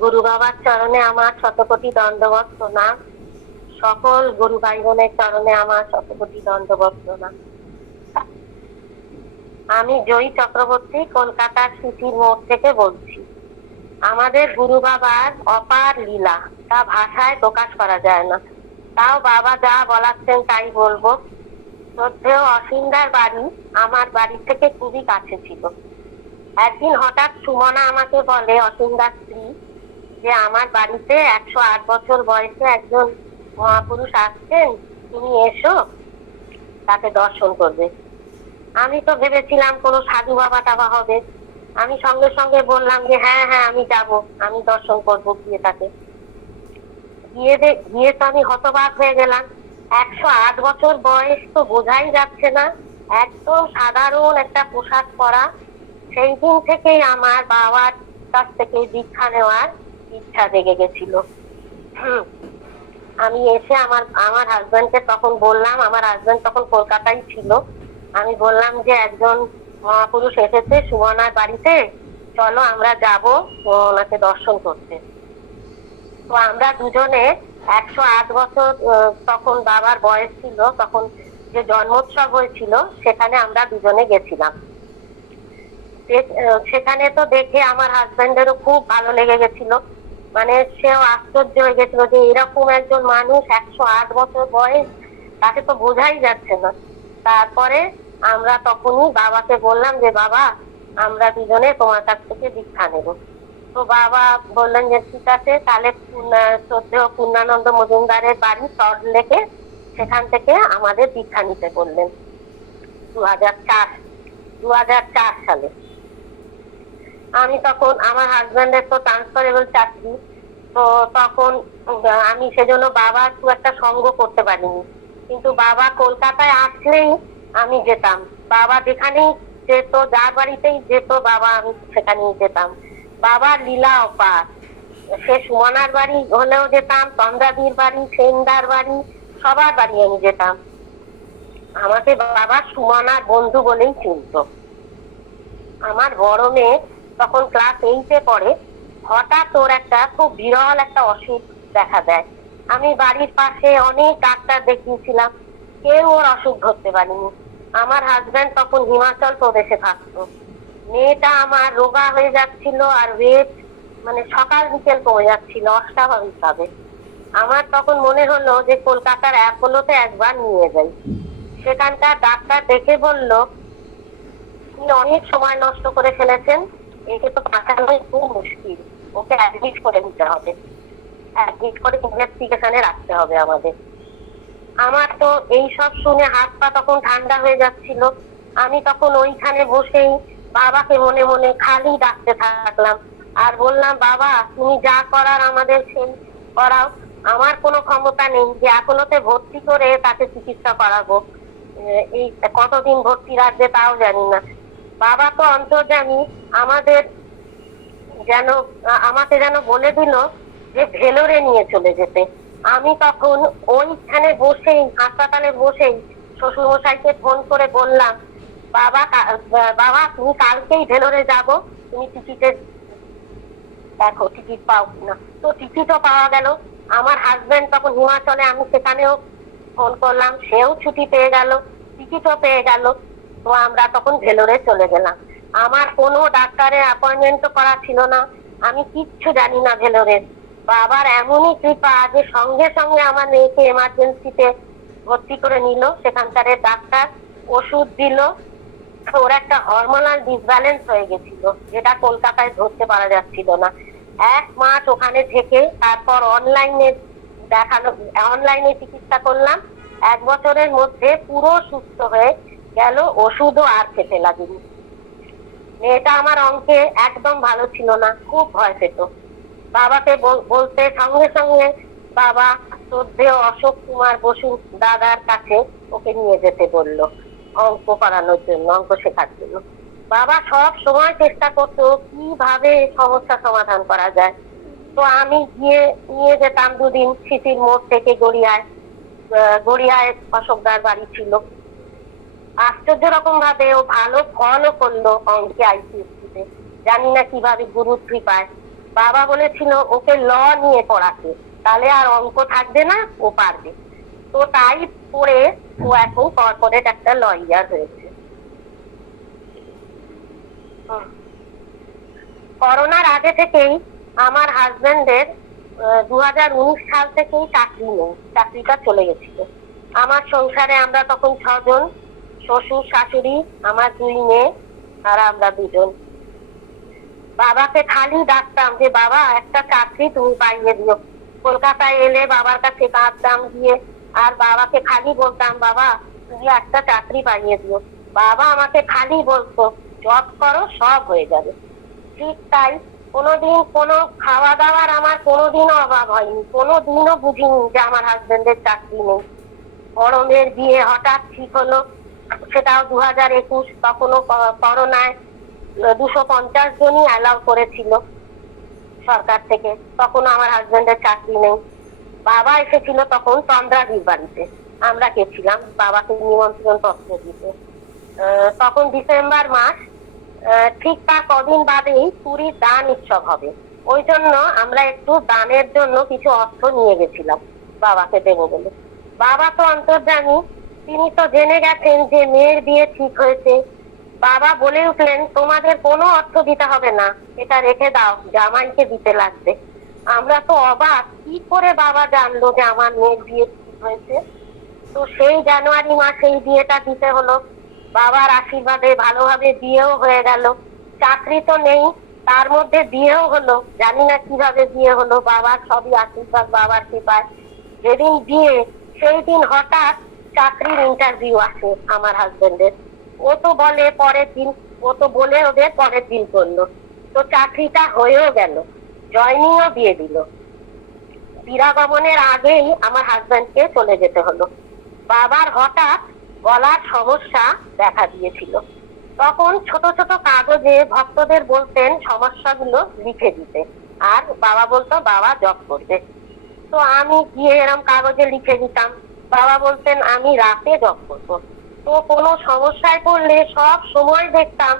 গুরু বাবার চরণে আমার শতকোটি দণ্ডবত প্রণাম। সকল গুরু ভাই বোনের চরণে আমার শতকোটি দণ্ডবত প্রণাম। আমি জয়ী চক্রবর্তী কলকাতার সিটির মোড় থেকে বলছি। আমাদের গুরু বাবার অপার লীলা তা ভাষায় প্রকাশ করা যায় না। তাও বাবা যা বলাচ্ছেন তাই বলবো। শ্রদ্ধেয় অসীমদার বাড়ি আমার বাড়ি থেকে খুবই কাছে ছিল। একদিন হঠাৎ সুমনা আমাকে বলে, অসীমদার স্ত্রী, যে আমার বাড়িতে 108 বছর বয়সে একজন মহাপুরুষ আসছেন, তুমি এসো, তাকে দর্শন করবে। আমি তো ভেবেছিলাম কোনো সাধু বাবা টাবা হবে। আমি সঙ্গে সঙ্গে বললাম যে হ্যাঁ হ্যাঁ আমি যাব, আমি দর্শন করবো গিয়ে তাকে। গিয়ে তো আমি হতবাক হয়ে গেলাম। 108 বছর বয়স তো বোঝাই যাচ্ছে না, একদম সাধারণ একটা পোশাক পরা। সেই দিন থেকেই আমার বাবার কাছ থেকে দীক্ষা নেওয়ার ইচ্ছা জেগে গেছিল। আমি এসে আমার আমার হাজবেন্ডকে তখন বললাম, আমার হাজবেন্ড তখন কলকাতায় ছিল। আমি বললাম যে একজন মহাপুরুষ এসেছে সুমনার বাড়িতে, চলো আমরা যাব ওনাকে দর্শন করতে। তো আমরা দুজনে 108 বছর তখন বাবার বয়স ছিল, তখন যে জন্মোৎসব হয়েছিল সেখানে আমরা দুজনে গেছিলাম। সেখানে তো দেখে আমার হাজবেন্ডেরও খুব ভালো লেগে গেছিল। মানে সেও আশ্চর্য হয়ে গেছিল যে এরকম একজন মানুষ, 108 বছর বয়স, তাকে তো বোঝাই যাচ্ছে না। তারপরে আমরা তখনই বাবাকে বললাম যে বাবা, আমরা দুজনে তোমার কাছ থেকে দীক্ষা নেব। তো বাবা বললেন যে ঠিক আছে, তাহলে শ্রদ্ধেয় পূর্ণানন্দ মজুমদারের বাড়ি সল্টলেকে, সেখান থেকে আমাদের দীক্ষা নিতে বললেন 2004 সালে। আমি তখন, আমার হাজবেন্ডের তো ট্রান্সফারেবল চাকরি, তো তখন আমি সেজন্য বাবার খুব একটা সঙ্গ করতে পারিনি। কিন্তু বাবা কলকাতায় আসলেই আমি যেতাম। বাবা যেখানেই যেত, যার বাড়িতেই যেত, বাবা আমি সেখানেই যেতাম। বাবার লীলা অপার। সে সুমনার বাড়ি হলেও যেতাম, তন্দ্রাদির বাড়ি, সেনদার বাড়ি, সবার বাড়ি আমি যেতাম। আমাকে বাবা সুমনার বন্ধু বলেই চিনতো। আমার বড় মেয়ে তখন ক্লাস 8-এ পড়ে। হঠাৎ ওর একটা খুব বিরল একটা অসুখ দেখা দেয়। আমি বাড়ির পাশে অনেক ডাক্তার দেখিয়েছিলাম, কেউ ওর অসুখ ধরতে পারেনি। আমার হাজবেন্ড তখন হিমাচল প্রদেশে থাকতো। মেয়েটা আমার রোগা হয়ে যাচ্ছিল, আর ওয়েট মানে সকাল বিকেল কমে যাচ্ছিল অস্বাভাবিক ভাবে। আমার তখন মনে হলো যে কলকাতার অ্যাপোলোতে একবার নিয়ে যাই। সেখানকার ডাক্তার দেখে বলল, তিনি অনেক সময় নষ্ট করে ফেলেছেন, একে তো বাঁচানোই খুব মুশকিল, ওকে অ্যাডমিট করে নিতে হবে, অ্যাডমিট করে ইনভেস্টিগেশনে রাখতে হবে আমাদের। আমার তো এই সব শুনে হাত পা তখন ঠান্ডা হয়ে যাচ্ছিল। আমি তখন ওইখানে বসেই বাবাকে মনে মনে খালি ডাকতে থাকলাম, আর বললাম, বাবা তুমি যা করার আমাদের সেই করাও। আমার কোনো ক্ষমতা নেই যে অ্যাপোলোতে ভর্তি করে তাকে চিকিৎসা করাবো। এই কতদিন ভর্তি রাখবে তাও জানি না। বাবা তো অন্তর্জামী, আমাদের যেন আমাকে যেন বলে দিল যে ভেলোরে নিয়ে চলে যেতে। আমি তখন ওইখানে বসেই, হাসপাতালে বসেই শ্বশুর মশাইকে ফোন করে বললাম, বাবা বাবা তুমি কালকেই ভেলোরে যাব, তুমি টিকিটের দেখো টিকিট পাও কিনা। তো টিকিটও পাওয়া গেল। আমার হাজবেন্ড তখন হিমাচলে, আমি সেখানেও ফোন করলাম, সেও ছুটি পেয়ে গেল, টিকিটও পেয়ে গেল। তো আমরা তখন ভেলোরে চলে গেলাম। আমার কোনো ডাক্তারের অ্যাপয়েন্টমেন্টও করা ছিল না, আমি কিচ্ছু জানি না ভেলোরের। বাবার এমনই কৃপা যে সঙ্গে সঙ্গে আমার মেয়েকে এমার্জেন্সিতে ভর্তি করে নিল। সেখানকার ডাক্তার ওষুধ দিল। ওর একটা হরমোনাল ডিসব্যালেন্স হয়ে গেছিল, যেটা কলকাতায় ধরতে পারা যাচ্ছিল না। 1 মাস ওখানে থেকে তারপর অনলাইনে চিকিৎসা করলাম। 1 বছরের মধ্যে পুরো সুস্থ হয়ে গেল, ওষুধও আর খেতে লাগেনি। মেয়েটা আমার অঙ্কে একদম ভালো ছিল না, খুব ভয় পেত। বাবাকে বলতে সঙ্গে সঙ্গে বাবা শ্রদ্ধেয় অশোক কুমার বসু দাদার কাছে ওকে নিয়ে যেতে বললো অঙ্ক করানোর জন্য, অঙ্ক শেখার জন্য। বাবা সব সময় চেষ্টা করতো কিভাবে সমস্যা সমাধান করা যায়। তো আমি গিয়ে নিয়ে যেতাম 2 দিন সিটির মোড় থেকে গড়িয়ায় অশোকদার বাড়ি ছিল। আশ্চর্য রকম ভাবে ও ভালো ফলও করলো অঙ্কে আইসিএসসিতে, জানি না কিভাবে, গুরুর কৃপায়। বাবা বলেছিল ওকে ল নিয়ে পড়াতে, তাহলে আর অঙ্ক থাকবে না, ও পারবে। তো তাই পড়ে ও এখন কর্পোরেট একটা লয়ার হয়েছে। করোনার আগে থেকেই আমার হাজবেন্ডের 2019 সাল থেকেই চাকরি নেই, চাকরিটা চলে গেছিল। আমার সংসারে আমরা তখন 6 জন, শ্বশুর শাশুড়ি, আমার 2 মেয়ে আর আমরা 2 জন। বাবাকে খালি ডাকতাম যে বাবা একটা চাকরি তুমি পাইয়ে দিও। কলকাতায় এলে বাবার কাছে কাঁদতাম গিয়ে, আর বাবাকে খালি বলতাম বাবা তুমি একটা চাকরি পাইয়ে দিও। বাবা আমাকে খালি বলতো জব করো সব হয়ে যাবে। ঠিক তাই, কোনোদিন কোনো খাওয়া দাওয়ার আমার কোনোদিনও অভাব হয়নি, কোনোদিনও বুঝিনি যে আমার হাজবেন্ডের চাকরি নেই। বড় মেয়ের বিয়ে হঠাৎ ঠিক হলো, সেটাও 2021, তখনও করোনায় 250 জনই অ্যালাউ করেছিল সরকার থেকে, তখন আমার হাজবেন্ডের চাকরি নেই। বাবা এসেছিল তখন চন্দ্রাদির বাড়িতে, আমরা গেছিলাম বাবাকে নিমন্ত্রণ পত্র দিতে। তখন ডিসেম্বর মাস, ঠিক তার কদিন বাদেই পুরীর দান উৎসব হবে। ওই জন্য আমরা একটু দানের জন্য কিছু অর্থ নিয়ে গেছিলাম বাবাকে দেবো বলে। বাবা তো অন্তর্যামী, তিনি তো জেনে গেছেন যে মেয়ের বিয়ে ঠিক হয়েছে। বাবা বলে উঠলেন তোমাদের কোনো অর্থ দিতে হবে না, এটা রেখে দাও, জামাইকে দিতে লাগবে। আমরা তো অবাক, কি করে বাবা জানলো যে আমার মেয়ের বিয়ে ঠিক হয়েছে। তো সেই জানুয়ারি মাসেই বিয়েটা দিতে হলো। বাবার আশীর্বাদে ভালোভাবে বিয়েও হয়ে গেল। চাকরি তো নেই, তার মধ্যে বিয়েও হলো। জানি না কিভাবে বিয়ে হলো, বাবার সবই আশীর্বাদ, বাবার কৃপায়। যেদিন বিয়ে সেই দিন হঠাৎ চাকরির ইন্টারভিউ আসে আমার হাজবেন্ডের। ও তো বলে পরের দিন, ও তো বলে ওদের পরের দিন করলো। তো চাকরিটা হয়েও গেল, জয়নিংও দিয়ে দিল। বিরাগমনের আগেই আমার হাজবেন্ডকে চলে যেতে হলো। বাবার হঠাৎ গলার সমস্যা দেখা দিয়েছিল। তখন ছোট ছোট কাগজে ভক্তদের বলতেন সমস্যাগুলো লিখে দিতে, আর বাবা বলতো বাবা জব করবে। তো আমি গিয়ে এরকম কাগজে লিখে দিতাম। বাবা বলতেন আমি রাতে জব করবো। তো কোনো সমস্যায় পড়লে সব সময় দেখতাম